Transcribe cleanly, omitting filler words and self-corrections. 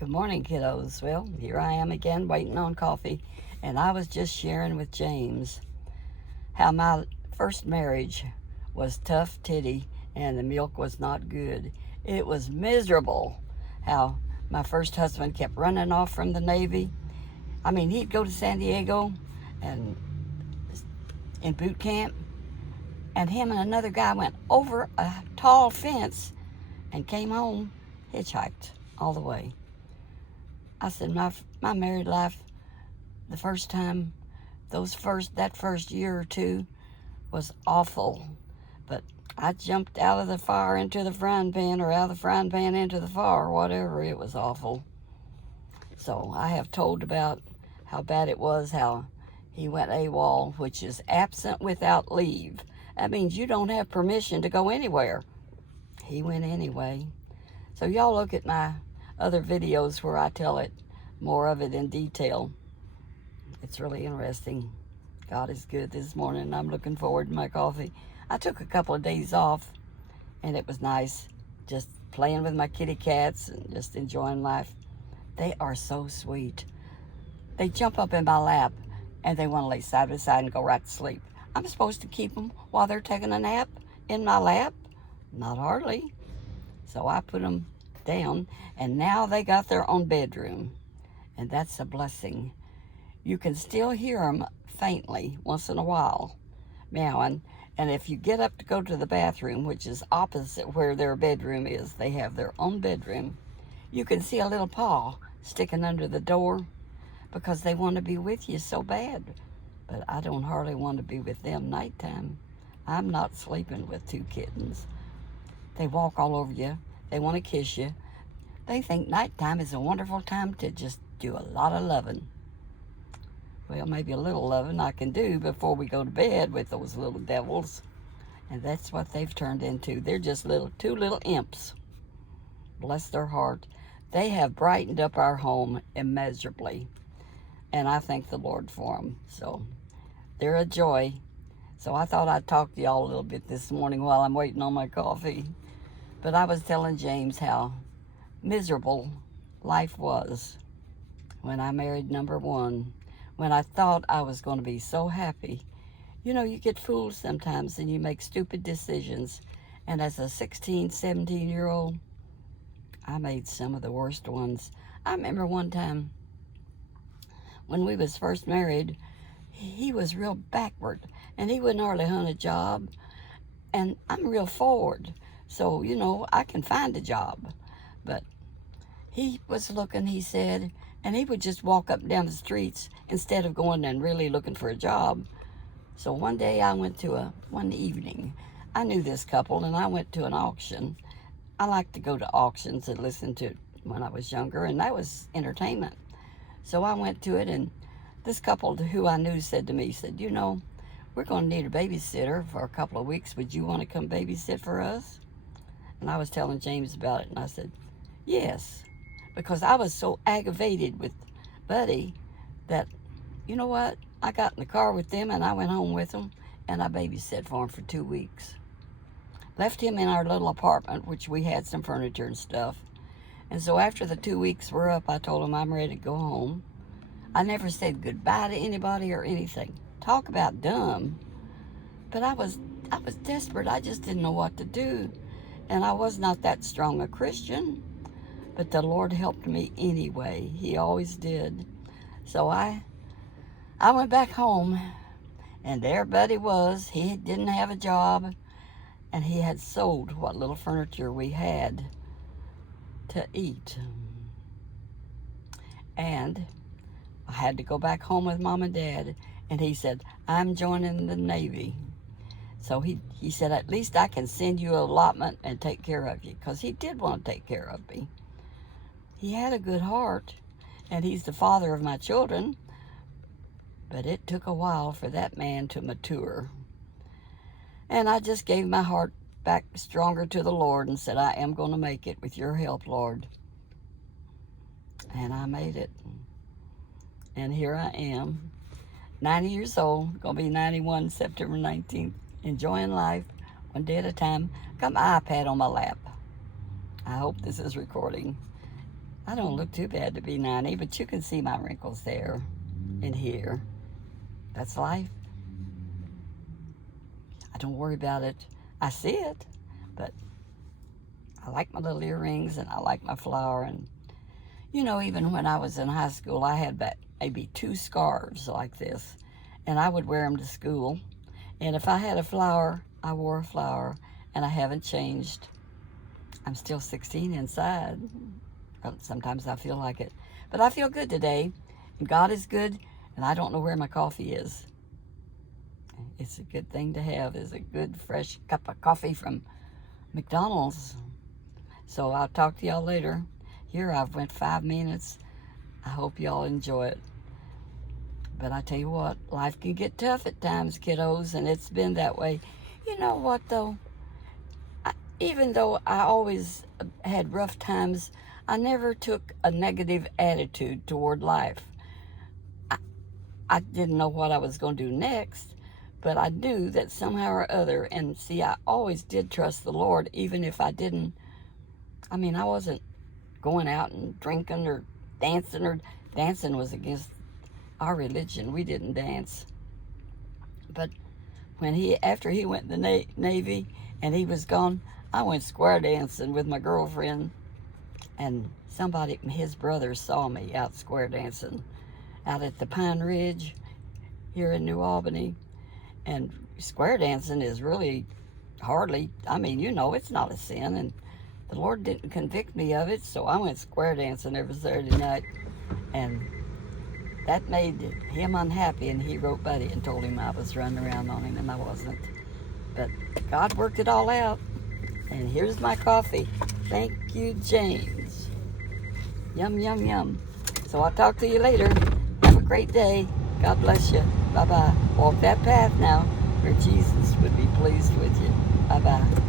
Good morning, kiddos. Well, here I am again waiting on coffee, and I was just sharing with James how my first marriage was tough titty and the milk was not good. It was miserable how my first husband kept running off from the Navy. I mean, he'd go to San Diego and in boot camp, and him and another guy went over a tall fence and came home hitchhiked all the way. I said, my married life, the first time, that first year or two was awful. But I jumped out of the fire into the frying pan, or out of the frying pan into the fire, whatever. It was awful. So I have told about how bad it was, how he went AWOL, which is absent without leave. That means you don't have permission to go anywhere. He went anyway. So y'all look at my other videos where I tell it more of it in detail. It's really interesting. God is good this morning. I'm looking forward to my coffee. I took a couple of days off, and it was nice just playing with my kitty cats and just enjoying life. They are so sweet. They jump up in my lap, and they want to lay side by side and go right to sleep. I'm supposed to keep them while they're taking a nap in my lap? Not hardly. So I put them down, and now they got their own bedroom, and that's a blessing. You can still hear them faintly once in a while meowing, and if you get up to go to the bathroom, which is opposite where their bedroom is, they have their own bedroom, you can see a little paw sticking under the door because they want to be with you so bad. But I don't hardly want to be with them nighttime. I'm not sleeping with two kittens. They walk all over you. They want to kiss you. They think nighttime is a wonderful time to just do a lot of loving. Well, maybe a little loving I can do before we go to bed with those little devils. And that's what they've turned into. They're just two little imps. Bless their heart. They have brightened up our home immeasurably. And I thank the Lord for them. So they're a joy. So I thought I'd talk to y'all a little bit this morning while I'm waiting on my coffee. But I was telling James how miserable life was when I married number one, when I thought I was going to be so happy. You know, you get fooled sometimes and you make stupid decisions. And as a 16, 17-year-old, I made some of the worst ones. I remember one time when we was first married, he was real backward and he wouldn't hardly hunt a job. And I'm real forward. So, you know, I can find a job. But he was looking, he said, and he would just walk up and down the streets instead of going and really looking for a job. So one day I went to one evening, I knew this couple, and I went to an auction. I liked to go to auctions and listen to it when I was younger, and that was entertainment. So I went to it, and this couple who I knew said to me, said, you know, we're going to need a babysitter for a couple of weeks. Would you want to come babysit for us? And I was telling James about it, and I said, yes, because I was so aggravated with Buddy that, you know what, I got in the car with them, and I went home with them, and I babysat for him for 2 weeks. Left him in our little apartment, which we had some furniture and stuff. And so after the 2 weeks were up, I told him I'm ready to go home. I never said goodbye to anybody or anything. Talk about dumb. But I was desperate. I just didn't know what to do. And I was not that strong a Christian, but the Lord helped me anyway. He always did. So I went back home, and there Buddy was. He didn't have a job, and he had sold what little furniture we had to eat. And I had to go back home with Mom and Dad, and he said, I'm joining the Navy. So he said, at least I can send you an allotment and take care of you, because he did want to take care of me. He had a good heart, and he's the father of my children, but it took a while for that man to mature. And I just gave my heart back stronger to the Lord and said, I am going to make it with your help, Lord. And I made it. And here I am, 90 years old, going to be 91 September 19th. Enjoying life, one day at a time. Got my iPad on my lap. I hope this is recording. I don't look too bad to be 90, but you can see my wrinkles there and here. That's life. I don't worry about it. I see it, but I like my little earrings and I like my flower. And, you know, even when I was in high school, I had about maybe 2 scarves like this, and I would wear them to school. And if I had a flower, I wore a flower, and I haven't changed. I'm still 16 inside. Sometimes I feel like it. But I feel good today, and God is good, and I don't know where my coffee is. It's a good thing to have, is a good fresh cup of coffee from McDonald's. So I'll talk to y'all later. Here I've went 5 minutes. I hope y'all enjoy it. But I tell you what, life can get tough at times, kiddos, and it's been that way. You know what, though? Even though I always had rough times, I never took a negative attitude toward life. I didn't know what I was going to do next, but I knew that somehow or other, and see, I always did trust the Lord, even if I didn't. I mean, I wasn't going out and drinking or dancing. Dancing was against our religion. We didn't dance. But after he went in the Navy and he was gone, I went square dancing with my girlfriend, and his brother saw me out square dancing out at the Pine Ridge here in New Albany. And square dancing is really hardly, I mean, you know, it's not a sin, and the Lord didn't convict me of it, so I went square dancing every Saturday night, and that made him unhappy, and he wrote Buddy and told him I was running around on him, and I wasn't. But God worked it all out, and here's my coffee. Thank you, James. Yum, yum, yum. So I'll talk to you later. Have a great day. God bless you. Bye-bye. Walk that path now where Jesus would be pleased with you. Bye-bye.